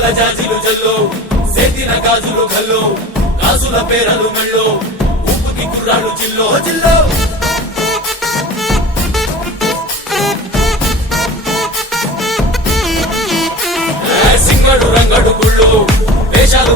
మువ్వల జాజిలు జల్లో సేతిన గాజులు గల్లో గాజుల పేరలు మెళ్ళో ఉప్పుకి కుర్రాడు జిల్లో జిల్లో సింగడు రంగడు గుళ్ళు వేషాలు